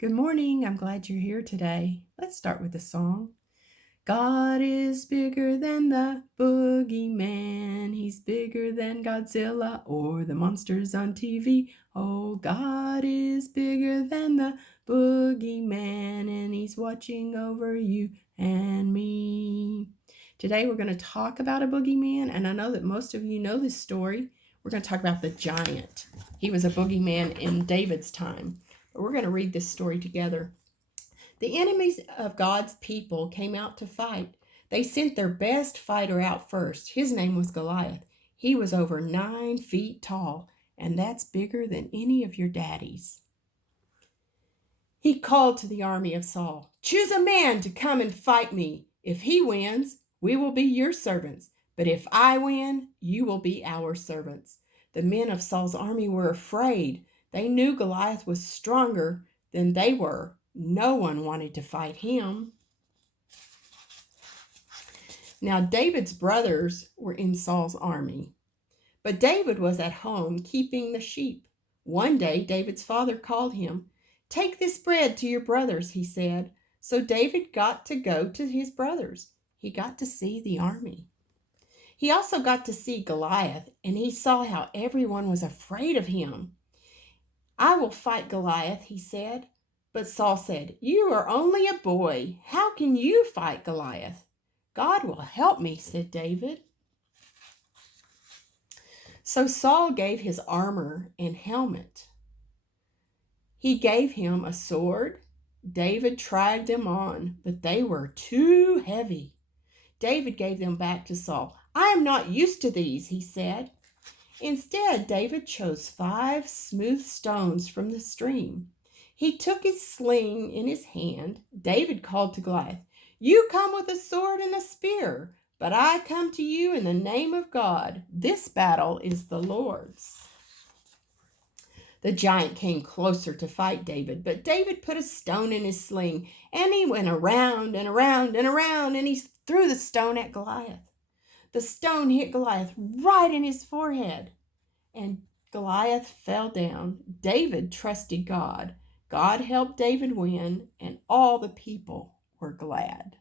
Good morning. I'm glad you're here today. Let's start with the song. God is bigger than the boogeyman. He's bigger than Godzilla or the monsters on TV. Oh, God is bigger than the boogeyman, and he's watching over you and me. Today we're going to talk about a boogeyman, and I know that most of you know this story. We're going to talk about the giant. He was a boogeyman in David's time. But we're going to read this story together. The enemies of God's people came out to fight. They sent their best fighter out first. His name was Goliath. He was over 9 feet tall, and that's bigger than any of your daddies. He called to the army of Saul, "Choose a man to come and fight me. If he wins, we will be your servants. But if I win, you will be our servants." The men of Saul's army were afraid. They knew Goliath was stronger than they were. No one wanted to fight him. Now, David's brothers were in Saul's army, but David was at home keeping the sheep. One day, David's father called him. "Take this bread to your brothers," he said. So David got to go to his brothers. He got to see the army. He also got to see Goliath, and he saw how everyone was afraid of him. "I will fight Goliath," he said. But Saul said, "You are only a boy. How can you fight Goliath?" "God will help me," said David. So Saul gave his armor and helmet. He gave him a sword. David tried them on, but they were too heavy. David gave them back to Saul. "I am not used to these," he said. Instead, David chose 5 smooth stones from the stream. He took his sling in his hand. David called to Goliath, "You come with a sword and a spear, but I come to you in the name of God. This battle is the Lord's." The giant came closer to fight David, but David put a stone in his sling, and he went around and around and around, and he threw the stone at Goliath. The stone hit Goliath right in his forehead, and Goliath fell down. David trusted God. God helped David win, and all the people were glad.